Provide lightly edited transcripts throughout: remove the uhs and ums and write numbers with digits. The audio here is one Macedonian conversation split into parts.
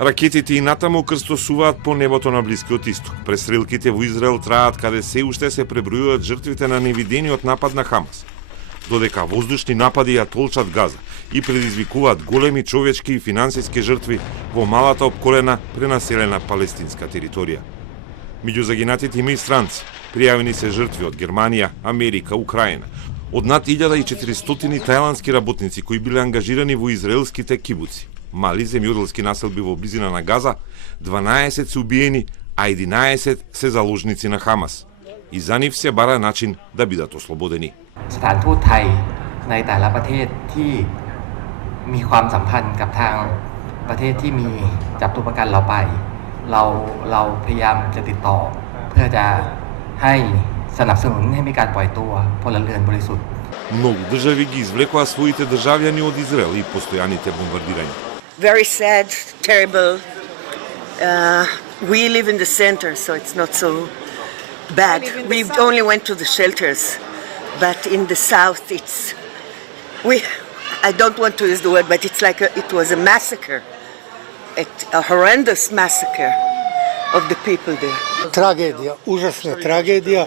Ракетите и натаму крстосуваат по небото на Блискиот Исток. Престрелките во Израел траат каде се уште се пребројуваат жртвите на невидениот напад на Хамас. Додека воздушни напади ја толчат Газа и предизвикуваат големи човечки и финансиски жртви во малата опколена пренаселена палестинска територија. Меѓу загинатите има и странци. Пријавени се жртви од Германија, Америка, Украина. Од над 1400 тајландски работници кои биле ангажирани во израелските кибуци, мали земјоделски населби во близина на Газа, 12 се убиени, а 11 се заложници на Хамас. И за нив се бара начин да бидат ослободени. สถานทูตไทยในแต่ละประเทศที่มีความสัมพันธ์กับทางประเทศที่มีจับตัวประกันเราไปเราพยายามจะติดต่อเพื่อจะให้สนับสนุนให้มีการปล่อยตัวพลเรือนบริสุทธิ์ Многу држави ги извлекоа своите државјани од Израел и постојаните бомбардирања. Very sad, terrible. We live in the center, so it's not so bad. We only went to the shelters, but in the south, I don't want to use the word, but it's like it was a massacre, a horrendous massacre of the people there. Tragedija, užasna tragedija.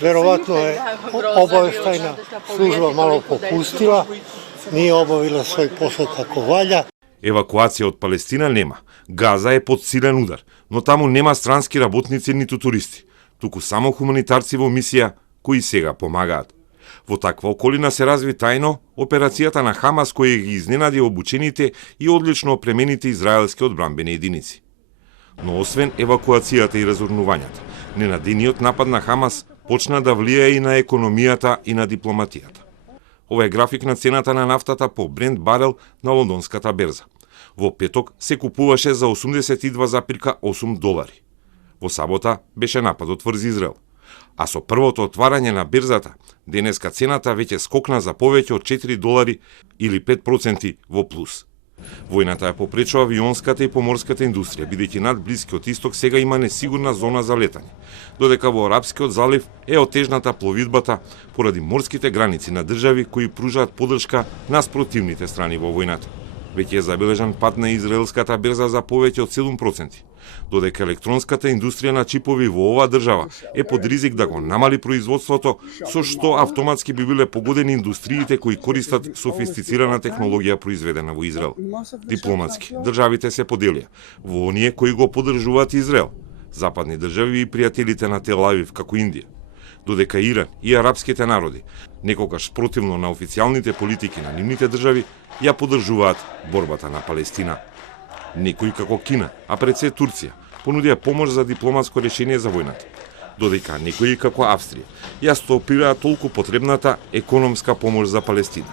Verovatno je obaveštajna služba malo popustila, nije obavila svoj posao kako valja. Евакуација од Палестина нема. Газа е под силен удар, но таму нема странски работници ниту туристи, туку само хуманитарци во мисија кои сега помагаат. Во таква околина се разви тајно операцијата на Хамас која ги изненади обучените и одлично опремените израелски одбранбени единици. Но освен евакуацијата и разорнувањата, ненадениот напад на Хамас почна да влијае и на економијата и на дипломатијата. Ова е график на цената на нафтата по Брент барел на лондонската берза. Во петок се купуваше за $82,8. Во сабота беше нападот врз Израел. А со првото отварање на берзата, денеска цената веќе скокна за повеќе од $4 или 5% во плюс. Војната ја попречува авионската и поморската индустрија, бидејќи над Блискиот Исток сега има несигурна зона за летање, додека во Арапскиот залив е отежната пловидбата поради морските граници на држави кои пружаат поддршка на спротивните страни во војната. Веќе е забележан пат на израелската берза за повеќе од 7%, додека електронската индустрија на чипови во оваа држава е под ризик да го намали производството, со што автоматски би биле погодени индустриите кои користат софистицирана технологија произведена во Израел. Дипломатски, државите се поделија во оние кои го поддржуваат Израел, западни држави и пријателите на Тел Авив како Индија, додека Иран и арапските народи, некогаш противно на официјалните политики на нивните држави, ја поддржуваат борбата на Палестина. Некои како Кина, а пред се Турција, понудија помош за дипломатско решение за војната, додека некои како Австрија ја стопираа толку потребната економска помош за Палестина.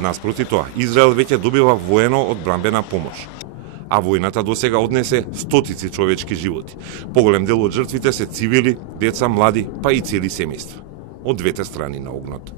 Наспроти тоа, Израел веќе добива воено одбранбена помош, а војната досега однесе стотици човечки животи. Поголем дел од жртвите се цивили, деца, млади, па и цели семејства од двете страни на огнот.